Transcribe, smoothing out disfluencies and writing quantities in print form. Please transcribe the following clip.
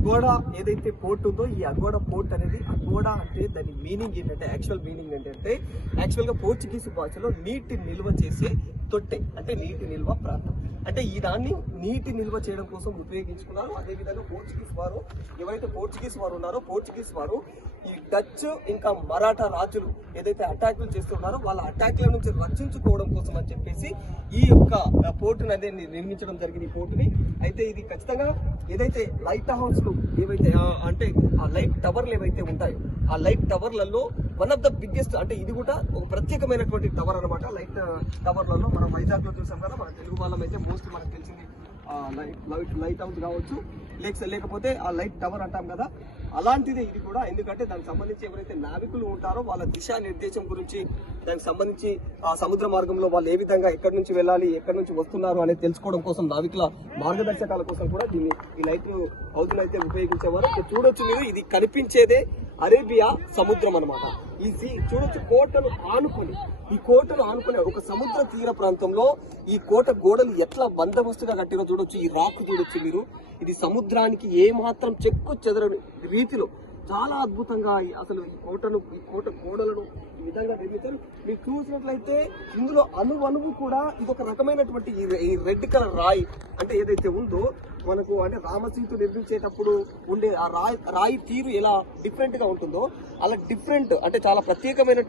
అగోడా ఏదైతే పోర్ట్ ఉందో ఈ అగోడా పోర్ట్ అనేది అగోడా అంటే దాని మీనింగ్ ఏంటంటే యాక్చువల్ మీనింగ్ ఏంటంటే యాక్చువల్గా పోర్చుగీస్ భాషలో నీటి నిల్వ చేసే తొట్టె అంటే నీటి నిల్వ ప్రాంతం. అంటే ఈ దాన్ని నీటి నిల్వ చేయడం కోసం ఉపయోగించుకున్నారు. అదేవిధంగా పోర్చుగీస్ వారు ఎవరైతే పోర్చుగీస్ వారు ఉన్నారో పోర్చుగీస్ వారు ఈ డచ్ ఇంకా మరాఠా రాజులు ఏదైతే అటాకులు చేస్తున్నారో వాళ్ళ అటాక్ల నుంచి రక్షించుకోవడం కోసం అని చెప్పేసి ఈ యొక్క పోర్టుని అదే నిర్మించడం జరిగింది ఈ పోర్టుని. అయితే ఇది ఖచ్చితంగా ఏదైతే లైట్ హౌస్లు ఏవైతే అంటే ఆ లైట్ టవర్లు ఏవైతే ఉంటాయో ఆ లైట్ టవర్లలో వన్ ఆఫ్ ద బిగ్గెస్ట్ అంటే ఇది కూడా ఒక ప్రత్యేకమైనటువంటి టవర్ అనమాట. లైట్ టవర్లలో మనం వైజాగ్ లో చూసాం కదా, మన తెలుగు వాళ్ళం అయితే మోస్ట్ మనకు తెలిసింది లైట్ హౌస్ కావచ్చు, లేకపోతే ఆ లైట్ టవర్ అంటాం కదా, అలాంటిదే ఇది కూడా. ఎందుకంటే దానికి సంబంధించి ఎవరైతే నావికులు ఉంటారో వాళ్ళ దిశా నిర్దేశం గురించి, దానికి సంబంధించి ఆ సముద్ర మార్గంలో వాళ్ళు ఏ విధంగా ఎక్కడి నుంచి వెళ్ళాలి, ఎక్కడి నుంచి వస్తున్నారు అనేది తెలుసుకోవడం కోసం నావికుల మార్గదర్శకాల కోసం కూడా దీన్ని ఈ లైట్ హౌస్ అయితే ఉపయోగించేవారు. చూడొచ్చు మీరు, ఇది కనిపించేదే అరేబియా సముద్రం అనమాట. ఈ చూడొచ్చు కోటను ఆనుకొని ఒక సముద్ర తీర ప్రాంతంలో ఈ కోట గోడలు ఎట్లా బందోబస్తుగా కట్టిరో చూడొచ్చు. ఈ రాక్ చూడొచ్చు మీరు, ఇది సముద్రానికి ఏ మాత్రం చెక్కు చెదరని రీతిలో చాలా అద్భుతంగా అసలు ఈ కోట గోడలను ఈ విధంగా నిర్మించారు. మీరు చూసినట్లయితే ఇందులో అణువు కూడా ఇదొక రకమైనటువంటి ఈ రెడ్ కలర్ రాయి అంటే ఏదైతే ఉందో మనకు అంటే రామసీతు నిర్మించేటప్పుడు ఉండే ఆ రాయి తీరు ఎలా డిఫరెంట్ గా ఉంటుందో అలా డిఫరెంట్ అంటే చాలా ప్రత్యేకమైనటువంటి